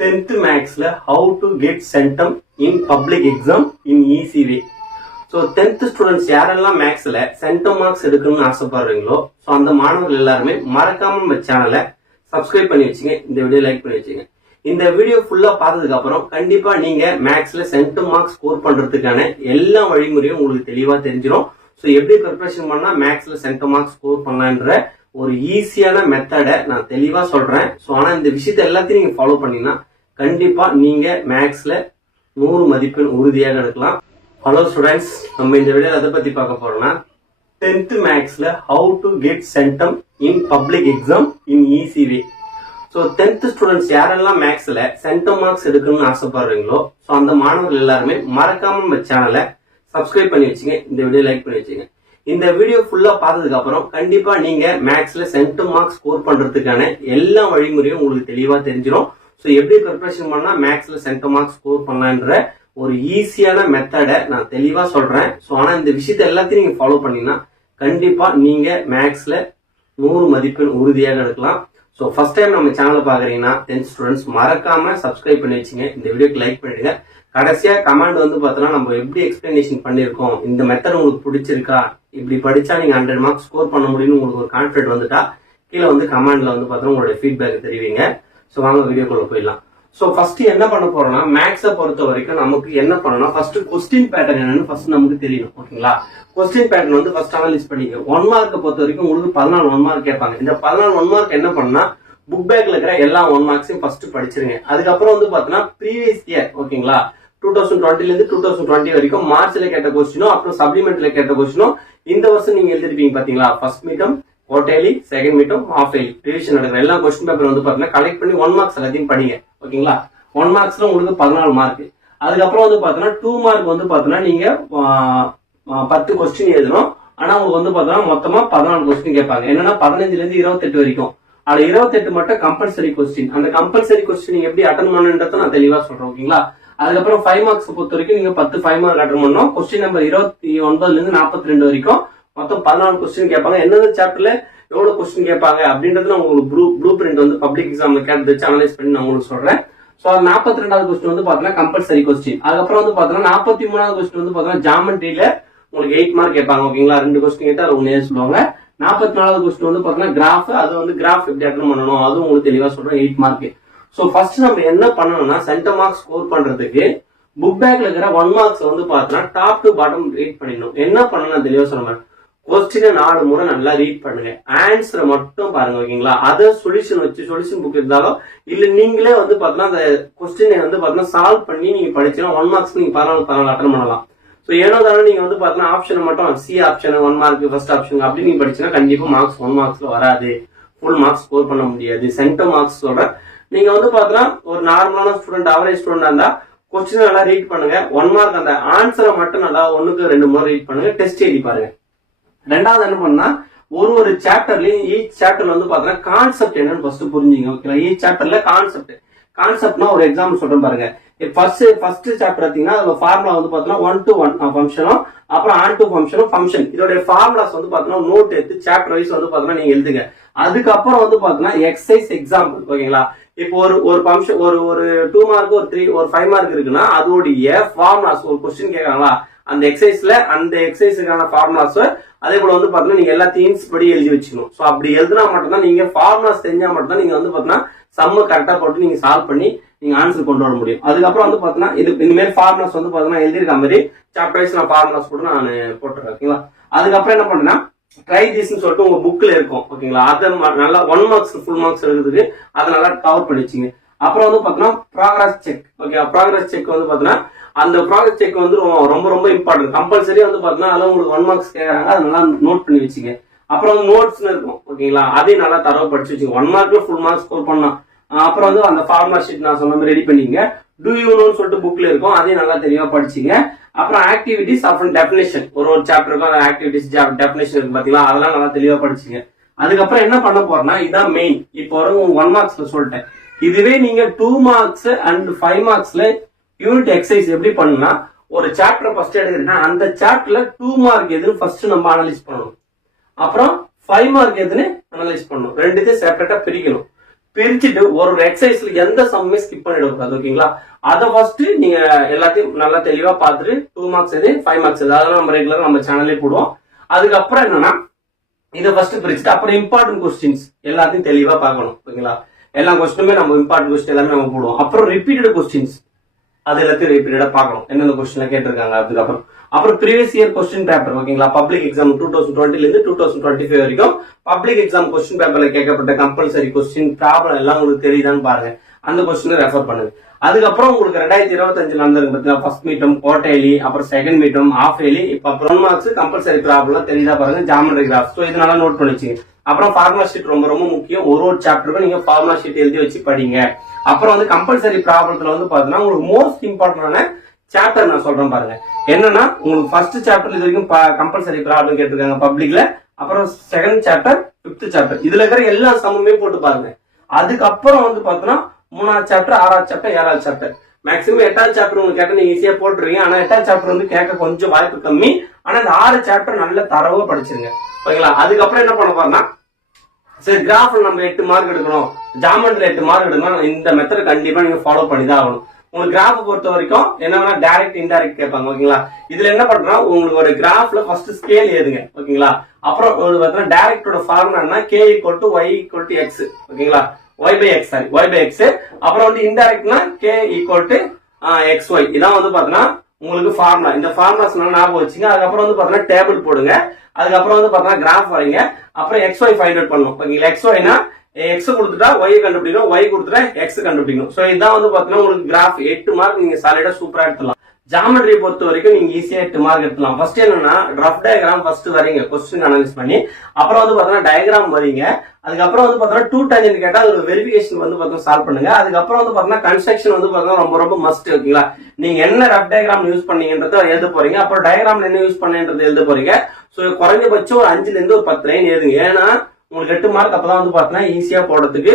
10th Mathsல how to get centum in public exam in easy way. So 10th students யாரெல்லாம் மேக்ஸ்ல centum marks எடுக்கணும்னு ஆசைப்படுறீங்களோ so அந்த மாணவர்கள் எல்லாருமே மறக்காம நம்ம சேனலை சப்ஸ்கிரைப் பண்ணி வச்சுங்க, இந்த வீடியோ லைக் பண்ணி வச்சுங்க. இந்த வீடியோ ஃபுல்லா பார்த்ததுக்கு அப்புறம் கண்டிப்பா நீங்க மேக்ஸ்ல சென்டம் மார்க்ஸ் ஸ்கோர் பண்றதுக்கான எல்லா வழிமுறையும் உங்களுக்கு தெளிவா தெரிஞ்சிடும். ஸோ எப்படி ப்ரிப்பரேஷன் பண்ணா மேக்ஸ்ல சென்டம் மார்க்ஸ் ஸ்கோர் பண்ணலான்ற ஒரு ஈஸியான மெத்தடை நான் தெளிவா சொல்றேன். ஸோ ஆனா இந்த விஷயத்த எல்லாத்தையும் நீங்க ஃபாலோ பண்ணீங்கன்னா கண்டிப்பா நீங்க மேக்ஸ்ல 100 மதிப்பெண் உறுதியாக எடுக்கலாம். ஹலோ ஸ்டூடெண்ட்ஸ், நம்ம இந்த வீடியோல எதை பத்தி பார்க்க போறோம்னா 10th Mathsல how to get centum in public exam in easy way. So 10th students யாரெல்லாம் மேக்ஸ்ல சென்டம் மார்க்ஸ் எடுக்கணும்னு ஆசைப்படுறீங்களோ ஸோ அந்த மாணவர்கள் எல்லாருமே மறக்காம நம்ம சேனலை சப்ஸ்கிரைப் பண்ணி வச்சுங்க, இந்த வீடியோ லைக் பண்ணி வச்சுங்க. இந்த வீடியோ ஃபுல்லா பார்த்ததுக்கு அப்புறம் கண்டிப்பா நீங்க மேக்ஸ்ல சென்டம் மார்க்ஸ் ஸ்கோர் பண்றதுக்கான எல்லா வழிமுறையும் உங்களுக்கு தெளிவா தெரிஞ்சிடும். ஸோ எப்படி ப்ரிப்பரேஷன் பண்ணா மேக்ஸ்ல சென்டம் மார்க்ஸ் ஸ்கோர் பண்ணலான்ற ஒரு ஈஸியான மெத்தடை நான் தெளிவா சொல்றேன். ஸோ ஆனா இந்த விஷயத்த எல்லாத்தையும் நீங்க ஃபாலோ பண்ணீங்கன்னா கண்டிப்பா நீங்க மேக்ஸ்ல 100 மதிப்பெண் உறுதியாக எடுக்கலாம். ஸோ ஃபர்ஸ்ட் டைம் நம்ம சேனலை பாக்குறீங்கன்னா 10th ஸ்டூடெண்ட்ஸ் மறக்காம சப்ஸ்கிரைப் பண்ணி வச்சுங்க, இந்த வீடியோக்கு லைக் பண்ணிடுங்க. கடைசியா கமெண்ட் வந்து பார்த்தோன்னா நம்ம எப்படி எக்ஸ்பிளனேஷன் பண்ணிருக்கோம், இந்த மெத்தட் உங்களுக்கு பிடிச்சிருக்கா, இப்படி படிச்சா நீங்க 100 மார்க்ஸ் ஸ்கோர் பண்ண முடியும்னு உங்களுக்கு ஒரு கான்ஃபிடென்ட் வந்துட்டா கீழே வந்து கமெண்ட்ல வந்து பார்த்தோன்னா உங்களுடைய ஃபீட்பேக் தெரிவிங்க. ஸோ வாங்க வீடியோக்குள்ள போயிடலாம். ஸோ ஃபர்ஸ்ட் என்ன பண்ண போறோம்னா மேக்ஸை பொறுத்த வரைக்கும் நமக்கு என்ன பண்ணணும், ஃபர்ஸ்ட் கொஸ்டின் பேட்டர்ன் என்னன்னு ஃபர்ஸ்ட் நமக்கு தெரியணும். ஓகேங்களா, கொஸ்டின் பேட்டர்ன் வந்து ஃபர்ஸ்ட் அனலைஸ் பண்ணிக்க. 1 மார்க்கை பொறுத்த வரைக்கும் உங்களுக்கு 14 1 மார்க் கேட்பாங்க. இந்த 14 1 மார்க் என்ன பண்ணா புக் பேக்ல இருக்கிற எல்லா 1 மார்க்ஸையும் ஃபர்ஸ்ட் படிச்சிருங்க. அதுக்கப்புறம் வந்து பாத்தீங்கன்னா ப்ரீவியஸ் இயர், ஓகேங்களா, 2020 இருந்து 2020 வரைக்கும் மார்ச்ல கேட்ட கொஸ்டினும் அப்புறம் சப்ளிமெண்ட்ல கேட்ட கொஸ்டினும் இந்த வருஷம் நீங்க எழுதிருப்பீங்க பாத்தீங்களா. First midterm, quarterly, second midterm, half yearly revision நடக்கிற எல்லா கொஸ்டின் பேப்பர் வந்து பாத்தீங்கன்னா கலெக்ட் பண்ணி 1 மார்க்ஸ் எல்லாத்தையும் படிங்க. ஓகேங்களா, 1 மார்க்ஸ்ல உங்களுக்கு 14 மார்க். அதுக்கப்புறம் வந்து பாத்தீங்கன்னா 2 மார்க் வந்து பாத்தீங்கன்னா நீங்க 10 கொஸ்டின் எழுதணும். ஆனா உங்களுக்கு வந்து பாத்தீங்கன்னா மொத்தமா 14 கொஸ்டின் கேட்பாங்க. என்னன்னா 15ல இருந்து 28 வரைக்கும். அது 28 மட்டும் கம்பல்சரி கொஸ்டின். அந்த கம்பல்சரி கொஸ்டின் நீங்க எப்படி அட்டன் பண்ணுன்றத நான் தெளிவா சொல்றேன். ஓகேங்களா, அதுக்கப்புறம் 5 மார்க்ஸ் பொறுத்த வரைக்கும் நீங்க 10 5 மார்க் அட்டன் பண்ணணும். கொஸ்டின் நம்பர் 29ல இருந்து 42 வரைக்கும் மொத்தம் 14 கொஸ்டின் கேட்பாங்க. எந்தெந்த சாப்டர்ல எவ்வளவு கொஸ்டின் கேட்பாங்க அப்படின்றது நான் உங்களுக்கு ப்ளூ பிரிண்ட் வந்து பப்ளிக் எக்ஸாம்ல கேட்டு வச்சு அனலைஸ் பண்ணி நான் உங்களுக்கு சொல்றேன். ஸோ 42வது கொஸ்டின் வந்து பாத்தீங்கன்னா கம்பல்சரி கொஸ்டின். அதுக்கப்புறம் வந்து பாத்தீங்கன்னா 43வது கொஸ்டின் வந்து பாத்தீங்கன்னா ஜாமெட்ரியில உங்களுக்கு 8 மார்க் கேட்பாங்க. ஓகேங்களா, 2 கொஸ்டின் கேட்டு அது ஒன்னு சொல்லுவாங்க. 44வது கொஸ்டின் வந்து பாத்தீங்கன்னா கிராஃப், அது வந்து கிராஃப் எப்படி அட்டன் பண்ணணும் அதுவும் உங்களுக்கு தெளிவா சொல்றேன், 8 மார்க். ஸோ ஃபர்ஸ்ட் நம்ம என்ன பண்ணணும்னா சென்டம் மார்க்ஸ் ஸ்கோர் பண்றதுக்கு புக் பேக்ல இருக்கிற 1 மார்க்ஸ் வந்து பாத்தீங்கன்னா டாப் டு பாட்டம் ரீட் பண்ணிடணும். என்ன பண்ணணும் தெளிவா சொல்றேன். கொஸ்டினை 4 முறை நல்லா ரீட் பண்ணுங்க, ஆன்சரை மட்டும் பாருங்க. ஓகேங்களா, அதை சொல்யூஷன் வச்சு சொல்யூஷன் புக் இருந்தாலும் இல்ல நீங்களே வந்து பாத்தீங்கன்னா அந்த கொஸ்டினை வந்து பாத்தீங்கன்னா சால்வ் பண்ணி நீங்க படிச்சீங்கன்னா 1 மார்க்ஸ் நீங்க 14 அட்டன் பண்ணலாம். ஸோ ஏனோ தானே நீங்க வந்து பாத்தீங்கன்னா ஆப்ஷன் மட்டும் C option 1 mark first option அப்படி நீங்க படிச்சீங்கன்னா கண்டிப்பா மார்க்ஸ் 1 மார்க்ஸ்ல வராது, ஃபுல் மார்க்ஸ் ஸ்கோர் பண்ண முடியாது. சென்டம் மார்க்ஸ் சொல்றேன், நீங்க வந்து பாத்தீங்கன்னா ஒரு நார்மலான ஸ்டூடெண்ட், அவரேஜ் ஸ்டூடெண்டா இருந்தா கொஸ்டின் நல்லா ரீட் பண்ணுங்க. 1 மார்க் அந்த ஆன்சரை மட்டும் நல்லா 1க்கு 2 முறை ரீட் பண்ணுங்க, டெஸ்ட் எழுதி பாருங்க. ரெண்டாவது என்ன பண்ணா ஒரு சாப்டர்லயும் ஈச் சாப்டர்ல வந்து பாத்தீங்கன்னா கான்செப்ட் என்னன்னு ஃபர்ஸ்ட் புரிஞ்சுங்க. ஓகேங்களா, ஈச் சாப்டர்ல கான்செப்ட்னா ஒரு எக்ஸாம்பிள் சொல்றேன் பாருங்க. ஃபர்ஸ்ட் சாப்டர் பாத்தீங்கன்னா அதுல ஃபார்முலா வந்து பாத்தீங்கன்னா 1 to 1 ஃபங்க்ஷனும் அப்புறம் ஆன் டு ஃபங்க்ஷனும் ஃபங்க்ஷன் இதோட ஃபார்முலாஸ் வந்து பாத்தீங்கன்னா நோட் எடுத்து சாப்டர் வைஸ் வந்து பாத்தீங்கன்னா நீங்க எழுதுங்க. அதுக்கப்புறம் வந்து பாத்தீங்கன்னா எக்ஸசைஸ் எக்ஸாம்பிள். ஓகேங்களா, இப்போ ஒரு ஃபங்க்ஷன் ஒரு 2 மார்க் ஒரு 5 மார்க் இருக்குன்னா அதோடைய ஃபார்முலாஸ் ஒரு கொஸ்டின் கேட்கறாங்களா அந்த எக்ஸசைஸ்ல அந்த எக்ஸசைஸுக்கான ஃபார்முலாஸ் அதே போல வந்து பாத்தீங்கன்னா நீங்க எல்லாத்தையும் படி எழுதி வச்சுக்கணும். ஸோ அப்படி எழுதினா மட்டும்தான் நீங்க ஃபார்முலாஸ் தெரிஞ்சா மட்டும்தான் நீங்க வந்து பாத்தீங்கன்னா சம்ம கரெக்டா போட்டு நீங்க சால்வ் பண்ணி நீங்க ஆன்சர் கொண்டு வர முடியும். அதுக்கப்புறம் வந்து பாத்தீங்கன்னா இந்த மாதிரி ஃபார்முலாஸ் வந்து பாத்தீங்கன்னா எழுதிருக்க மாதிரி சாப்டர் வைஸ் நான் ஃபார்முலாஸ் கூட நான் போட்டுருக்கேன். ஓகேங்களா, அதுக்கப்புறம் என்ன பண்ணேன்னா ட்ரை திஸ்ன்னு சொல்லிட்டு உங்க புக்ல இருக்கும். ஓகேங்களா, அதை நல்லா 1 மார்க்ஸ் ஃபுல் மார்க்ஸ் எழுதுறதுக்கு அதை நல்லா கவர் பண்ணி வச்சுங்க. அப்புறம் வந்து பாத்தீங்கன்னா progress check. Okay, progress check வந்து பாத்தீங்கன்னா அந்த ப்ராக்ரஸ் செக் வந்து ரொம்ப ரொம்ப இம்பார்ட்டன்ட். கம்பல்சரி வந்து பாத்தீங்கன்னா அதெல்லாம் உங்களுக்கு 1 மார்க்ஸ் கேட்கறாங்க, அதை நல்லா நோட் பண்ணி வச்சுங்க. அப்புறம் நோட்ஸ் இருக்கும். ஓகேங்களா, அதையும் நல்லா தரவு படிச்சு வச்சுங்க. 1 மார்க்ல ஃபுல் மார்க்ஸ் ஸ்கோர் பண்ணலாம். அப்புறம் வந்து அந்த ஃபார்முலா ஷீட் நான் சொன்ன மாதிரி ரெடி பண்ணிங்க. டூ யூ நோன்னு சொல்லிட்டு புக்ல இருக்கும், அதையும் நல்லா தெளிவா படிச்சுங்க. அப்புறம் ஆக்டிவிட்டிஸ் அப்புறம் டெஃபினேஷன் ஒரு சாப்டருக்கும் அந்த ஆக்டிவிட்டிஸ் டெஃபினேஷன் இருக்கு பாத்தீங்களா, அதெல்லாம் நல்லா தெளிவா படிச்சுங்க. அதுக்கப்புறம் என்ன பண்ண போறேன்னா இதான் மெயின். இப்போ 1 மார்க்ஸ்ல சொல்லிட்டேன். இதுவே நீங்க 2 மார்க்ஸ் அண்ட் 5 மார்க்ஸ்ல யூனிட் எக்ஸசைஸ் எப்படி பண்ணுனா ஒரு சாப்டர் ஃபர்ஸ்ட் எடுக்கிறீங்கன்னா அந்த சாப்டர்ல 2 மார்க் எதுன்னு ஃபர்ஸ்ட் நம்ம அனலைஸ் பண்ணணும். அப்புறம் 5 மார்க் எதுன்னு அனலைஸ் பண்ணணும். ரெண்டுத்தையும் செப்பரேட்டா பிரிக்கணும். பிரிச்சுட்டு ஒரு எக்ஸசைஸ்ல எந்த சம்மே ஸ்கிப் பண்ணிடக்கூடாது. ஓகேங்களா? அதை ஃபர்ஸ்ட் நீங்க எல்லாத்தையும் நல்லா தெளிவா பார்த்துட்டு 2 மார்க்ஸ் எது 5 மார்க்ஸ் எது அதெல்லாம் நம்ம ரெகுலரா நம்ம சேனல்லே போடுவோம். அதுக்கப்புறம் என்னன்னா இதை ஃபர்ஸ்ட் பிரிச்சுட்டு அப்புறம் இம்பார்ட்டன்ட் கொஸ்டின்ஸ் எல்லாத்தையும் தெளிவா பார்க்கணும். ஓகேங்களா? எல்லா கொஸ்டினுமே நம்ம இம்பார்ட்டன்ட் கொஸ்டின் எல்லாமே நம்ம போடுவோம். அப்புறம் ரிப்பீட்டட் கொஸ்டின்ஸ் அது எல்லாத்தையும் ரிப்பீட்டடா பார்க்கணும், எந்தெந்த கொஸ்டின் கேட்டிருக்காங்க. அப்புறம் ப்ரீவியஸ் இயர் கொஸ்டின் பேப்பர். ஓகேங்களா? பப்ளிக் எக்ஸாம் 2020 இருந்து 2025 வரைக்கும் பப்ளிக் எக்ஸாம் கொஸ்டின் பேப்பர்ல கேட்கப்பட்ட கம்பல்சரி கொஸ்டின் ப்ராப்ளம் எல்லாம் உங்களுக்கு தெரியுதான்னு பாருங்க. அந்த கொஸ்டினை ரெஃபர் பண்ணுங்க. அதுக்கப்புறம் உங்களுக்கு 2025 நடந்திருக்கு பார்த்தீங்கன்னா ஃபர்ஸ்ட் மீட்டம், குவார்டர்லி, அப்புறம் செகண்ட் மீட்டம், ஹாஃப் இயர்லி, இப்ப 1 மார்க்ஸ் கம்பல்சரி ப்ராப்ளம் தெரியுதா பாருங்க. Geometry graph. ஸோ இதனால நோட் பண்ணி வச்சுங்க. அப்புறம் ஃபார்முலா ஷீட் ரொம்ப ரொம்ப முக்கியம். ஒரு சாப்டருக்கும் நீங்க ஃபார்முலா ஷீட் எழுதி வச்சு படிங்க. அப்புறம் வந்து கம்பல்சரி ப்ராப்ளத்துல வந்து பாத்தீங்கன்னா உங்களுக்கு மோஸ்ட் இம்பார்ட்டன்டான சாப்டர் நான் சொல்றேன் பாருங்க. என்னன்னா உங்களுக்கு ஃபர்ஸ்ட் சாப்டர் இது வரைக்கும் கம்பல்சரி ப்ராப்ளம் கேட்டிருக்காங்க பப்ளிக்ல. அப்புறம் செகண்ட் சாப்டர், 5th சாப்டர், இதுல இருக்கிற எல்லா சம்முமே போட்டு பாருங்க. அதுக்கப்புறம் வந்து பாத்தீங்கன்னா 3வது சாப்டர், 6வது சாப்டர், 7வது சாப்டர், மேக்ஸிமம் 8வது சாப்டர் உங்களுக்கு கேட்க நீங்க ஈஸியா போட்டுருவீங்க. ஆனா 8வது சாப்டர் வந்து கேட்க கொஞ்சம் வாய்ப்பு கம்மி. ஆனா இந்த 6 சாப்டர் நல்ல தரவா படிச்சிருங்க. ஓகேங்களா? அதுக்கப்புறம் என்ன பண்ண போறோம்னா சரி கிராஃப்ல நம்ம 8 மார்க் எடுக்கணும், ஜாமெட்ரில 8 மார்க் எடுக்கணும். இந்த மெத்தட் கண்டிப்பா நீங்க ஃபாலோ பண்ணி தான் ஆகணும். உங்களுக்கு கிராஃப் பொறுத்த வரைக்கும் என்ன டைரக்ட் இன்டைரக்ட் கேட்பாங்க. ஓகேங்களா? இதுல என்ன பண்றோம்னா உங்களுக்கு ஒரு கிராஃப்ல ஃபர்ஸ்ட் ஸ்கேல் ஏதுங்க. ஓகேங்களா? அப்புறம் ஒரு டைரக்டோட ஃபார்முலா k = y = x. ஓகேங்களா? y by x, sorry y by x. அப்புறம் வந்து இன்டைரக்ட்னா k = xy. இதான் வந்து பாத்தீங்கன்னா உங்களுக்கு ஃபார்முலா. இந்த ஃபார்முலாஸ் ஞாபகம் வச்சுங்க. அதுக்கப்புறம் வந்து பாத்தீங்கன்னா டேபிள் போடுங்க. அதுக்கப்புறம் வந்து பாத்தீங்கன்னா கிராஃப் வரைங்க. அப்புறம் xy ஃபைண்ட் அவுட் பண்ணணும். ஓகேங்களா? xyனா x கொடுத்துட்டா y கண்டுபிடிக்கணும், y கொடுத்துட்டா x கண்டுபிடிக்கணும். சோ இதான் வந்து பாத்தீங்கன்னா உங்களுக்கு கிராஃப் 8 மார்க் நீங்க சாலிடா சூப்பரா எடுத்துலாம். ஜாமெட்ரி பொறுத்த வரைக்கும் நீங்க ஈஸியா 8 மார்க் எடுத்துலாம். ஃபர்ஸ்ட் என்னன்னா ரஃப் டயகிராம் ஃபர்ஸ்ட் வரீங்க கொஸ்டின் அனலைஸ் பண்ணி. அப்புறம் வந்து பாத்தீங்கன்னா டயகிராம் வரீங்க. அதுக்கப்புறம் வந்து பாத்தீங்கன்னா 2 டேஞ்சன்ட் கேட்டா அது வெரிஃபிகேஷன் வந்து பாத்தீங்கன்னா சால்வ் பண்ணுங்க. அதுக்கப்புறம் வந்து பாத்தீங்கன்னா கன்ஸ்ட்ரக்ஷன் வந்து பாத்தீங்கன்னா ரொம்ப ரொம்ப மஸ்ட். ஓகேங்களா? நீங்க என்ன ரஃப் டயகிராம் யூஸ் பண்ணீங்கன்றத எழுத போறீங்க. அப்புறம் டயகிராம்ல என்ன யூஸ் பண்ணீங்கன்றத எழுத போறீங்க. சோ குறைஞ்சபட்சம் ஒரு 5ல இருந்து ஒரு 10 லைன் எழுதுங்க. ஏன்னா உங்களுக்கு 8 மார்க் அப்பதான் வந்து பாத்தீங்கன்னா ஈஸியா போடுறதுக்கு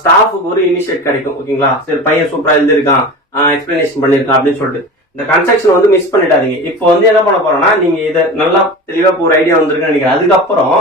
ஸ்டாஃபுக்கு ஒரு இனிஷியேட் கிடைக்கும். ஓகேங்களா? சரி பையன் சூப்பரா எழுதிருக்கான், எக்ஸ்பிளனேஷன் பண்ணிருக்கான் அப்படின்னு சொல்லிட்டு இந்த கன்ஸ்ட்ரக்ஷன் வந்து மிஸ் பண்ணிடாதீங்க. இப்போ வந்து என்ன பண்ண போறோம்னா நீங்க இதை நல்லா தெளிவா ஒரு ஐடியா வந்திருக்குன்னு நினைக்கிறேன். அதுக்கப்புறம்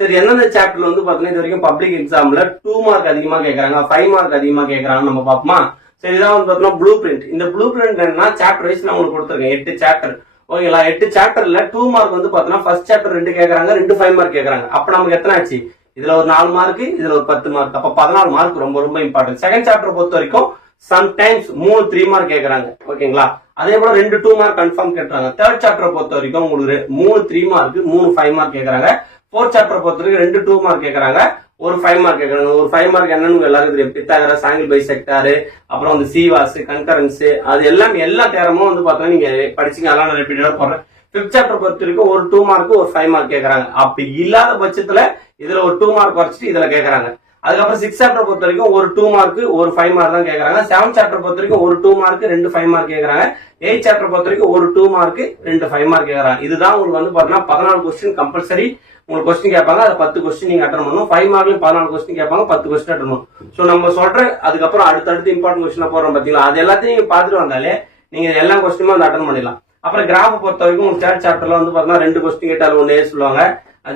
சரி எந்தெந்த சாப்டர்ல வந்து பாத்தீங்கன்னா இது வரைக்கும் பப்ளிக் எக்ஸாம்ல 2 மார்க் அதிகமா கேட்கறாங்க, 5 மார்க் அதிகமா கேட்கறாங்க நம்ம பாப்போமா? சரி இதான் வந்து பாத்தீங்கன்னா ப்ளூ பிரிண்ட். இந்த ப்ளூ பிரிண்ட் என்னன்னா சாப்டர் வைஸ் நான் உங்களுக்கு கொடுத்துருக்கேன் 8 சாப்டர். ஓகேங்களா? 8 சாப்டர்ல 2 மார்க் வந்து பாத்தீங்கன்னா ஃபர்ஸ்ட் சாப்டர் 2 கேட்கறாங்க, 2 5 மார்க் கேட்கறாங்க. அப்ப நமக்கு எத்தனை ஆச்சு? இதுல ஒரு 4 மார்க், இதுல ஒரு 10 மார்க். அப்ப 14 மார்க் ரொம்ப ரொம்ப இம்பார்ட்டன்ட். செகண்ட் சாப்டர் பொறுத்த வரைக்கும் சம்டைம்ஸ் 3 3 மார்க் கேட்கறாங்க. ஓகேங்களா? அதே போல 2 2 மார்க் கன்ஃபார்ம் கேட்கறாங்க. தேர்ட் சாப்டர் பொறுத்த வரைக்கும் உங்களுக்கு 3 3 மார்க், 3 5 மார்க் கேட்கறாங்க. ஃபோர்த் சாப்டர் பொறுத்த வரைக்கும் 2 2 மார்க் கேட்கறாங்க, ஒரு 5 மார்க் கேட்கறாங்க. ஒரு 5 மார்க் என்னன்னு எல்லாருக்கும் தெரியும். பித்தாகரஸ், ஆங்கிள் பைசெக்டார், அப்புறம் வந்து சீவாஸ், கன்கரன்ஸ், அது எல்லாம் எல்லா தேரமும் வந்து பார்த்தா நீங்க படிச்சீங்க. அதெல்லாம் நான் ரிப்பீட்டடா போடுறேன். ஃபிஃப்த் சாப்டர் பொறுத்த வரைக்கும் ஒரு 2 மார்க், ஒரு 5 மார்க் கேட்கறாங்க. அப்படி இல்லாத பட்சத்துல இதுல ஒரு 2 மார்க் குறைச்சிட்டு இதுல கேட்கறாங்க. அதுக்கப்புறம் 6 சாப்டர் பொறுத்த வரைக்கும் ஒரு 2 மார்க், ஒரு 5 மார்க் தான் கேட்கறாங்க. 7 சாப்டர் பொறுத்த வரைக்கும் ஒரு 2 மார்க், 2 5 மார்க் கேட்கறாங்க. 8 சாப்டர் பொறுத்த வரைக்கும் ஒரு 2 மார்க், 2 5 மார்க் கேட்கறாங்க. இதுதான் உங்களுக்கு வந்து பாத்தீங்கன்னா 14 கொஸ்டின் கம்பல்சரி உங்களுக்கு கொஸ்டின் கேட்பாங்க. அது 10 கொஸ்டின் நீங்க அட்டன் பண்ணணும். 5 மார்க்லயும் 14 கொஸ்டின் கேட்பாங்க, 10 கொஸ்டின் அட்டன் பண்ணணும். சோ நம்ம சொல்ற அதுக்கப்புறம் அடுத்தடுத்து இம்பார்ட்டன்ட் கொஸ்டின் போறோம் பாத்தீங்களா? அது எல்லாத்தையும் நீங்க பாத்துட்டு வந்தாலே நீங்க எல்லா கொஸ்டினும் வந்து அட்டன் பண்ணிடலாம். அப்புறம் கிராஃப் பொறுத்த வரைக்கும் தேர்ட் சாப்டர்ல வந்து பாத்தீங்கன்னா 2 கொஸ்டின் கேட்டு அது 1 சொல்லுவாங்க.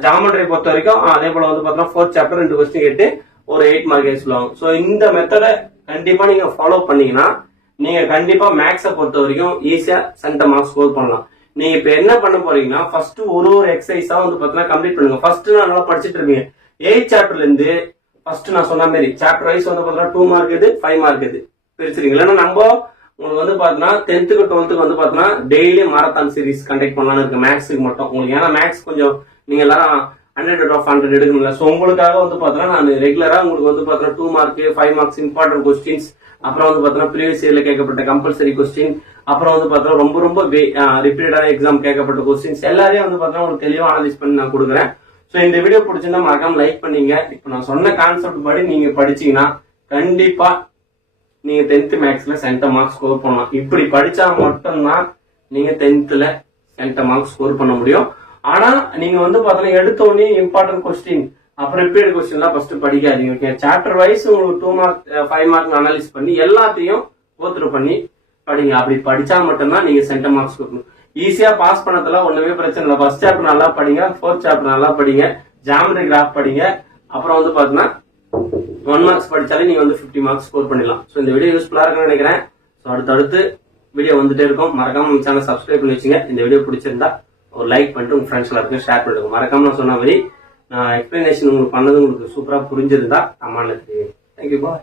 ஜாமெட்ரி பொறுத்த வரைக்கும் அதே போல வந்து பாத்தீங்கன்னா ஃபோர்த் சாப்டர் 2 கொஸ்டின் கேட்டு ஒரு 8 மார்க் சொல்லுவாங்க. சோ இந்த மெத்தட கண்டிப்பா நீங்க ஃபாலோ பண்ணீங்கன்னா நீங்க கண்டிப்பா மேக்ஸை பொறுத்த வரைக்கும் ஈஸியா சென்டம் மார்க்ஸ் ஸ்கோர் பண்ணலாம். நீங்க இப்ப என்ன பண்ண போறீங்கன்னா ஃபர்ஸ்ட் ஒரு எக்ஸசைஸா வந்து பாத்தீங்கன்னா கம்ப்ளீட் பண்ணுங்க. ஃபர்ஸ்ட் நல்லா படிச்சுட்டு இருப்பீங்க. 8 சாப்டர்ல இருந்து ஃபர்ஸ்ட் நான் சொன்ன மாதிரி சாப்டர் வைஸ் வந்து பாத்தீங்கன்னா 2 மார்க் இது, 5 மார்க் இது பிரிச்சிருக்கீங்க. இல்லைன்னா நம்ம உங்களுக்கு வந்து பாத்தீங்கன்னா 10th 12th வந்து பாத்தீங்கன்னா டெய்லி மாரத்தான் சீரிஸ் கண்டக்ட் பண்ணலாம்னு இருக்கு மேக்ஸுக்கு மட்டும். உங்களுக்கு ஏன்னா மேக்ஸ் கொஞ்சம் நீங்க எல்லாரும் 100 எடுக்கணும்ல. சோ உங்களுக்காக வந்து பாத்தீங்கன்னா நான் ரெகுலரா உங்களுக்கு வந்து பாத்தீங்கன்னா 2 மார்க், 5 மார்க்ஸ் இம்பார்ட்டன்ட் கொஸ்டின்ஸ், அப்புறம் வந்து பாத்தீங்கன்னா ப்ரீவியஸ் இயர்ல கேட்கப்பட்ட கம்பல்சரி கொஸ்டின், அப்புறம் வந்து பாத்தீங்கன்னா ரொம்ப ரொம்ப ரிப்பீட்டடான எக்ஸாம் கேட்கப்பட்ட கொஸ்டின்ஸ் எல்லாரையும் வந்து பாத்தீங்கன்னா உங்களுக்கு தெளிவா அனலைஸ் பண்ணி நான் கொடுக்குறேன். சோ இந்த வீடியோ பிடிச்சிருந்தா மறக்காம லைக் பண்ணீங்க. இப்ப நான் சொன்ன கான்செப்ட் படி நீங்க படிச்சீங்கன்னா கண்டிப்பா நீங்க 10th மேக்ஸ்ல சென்டம் மார்க் ஸ்கோர் பண்ணலாம். இப்படி படிச்சா மட்டும்தான் நீங்க 10thல சென்டம் மார்க் ஸ்கோர் பண்ண முடியும். ஆனா நீங்க வந்து பாத்தீங்கன்னா எடுத்த உடனே இம்பார்ட்டன்ட் கொஸ்டின் அப்புறம் ரிப்பீட் கொஸ்டின் எல்லாம் ஃபர்ஸ்ட் படிக்காதீங்க. ஓகே, சாப்டர் வைஸ் உங்களுக்கு 2 மார்க் 5 மார்க் அனலைஸ் பண்ணி எல்லாத்தையும் கோத்ரூ பண்ணி படிங்க. அப்படி படிச்சா மட்டும்தான் நீங்க சென்டம் மார்க்ஸ் கொடுக்கணும். ஈஸியா பாஸ் பண்ணதுல ஒண்ணுமே பிரச்சனை இல்லை. ஃபர்ஸ்ட் சாப்டர் நல்லா படிங்க, ஃபோர்த் சாப்டர் நல்லா படிங்க, ஜாமெட்ரி கிராஃப் படிங்க, அப்புறம் வந்து பாத்தீங்கன்னா 1 மார்க்ஸ் படிச்சாலே நீங்க வந்து 50 மார்க்ஸ் ஸ்கோர் பண்ணிடலாம். ஸோ இந்த வீடியோ யூஸ்ஃபுல்லா இருக்குன்னு நினைக்கிறேன். ஸோ அடுத்தடுத்து வீடியோ வந்துட்டே இருக்கும். மறக்காம நம்ம சேனல் சப்ஸ்கிரைப் பண்ணி வச்சுங்க. இந்த வீடியோ பிடிச்சிருந்தா ஒரு லைக் பண்ணிட்டு உங்க ஃப்ரெண்ட்ஸ் எல்லாருக்கும் ஷேர் பண்ணிடுங்க. மறக்காம நான் சொன்ன மாதிரி எக்ஸ்பிளனேஷன் உங்களுக்கு பண்ணது உங்களுக்கு சூப்பரா புரிஞ்சிருந்தா கமெண்ட்ல தெரியும். Thank you bye.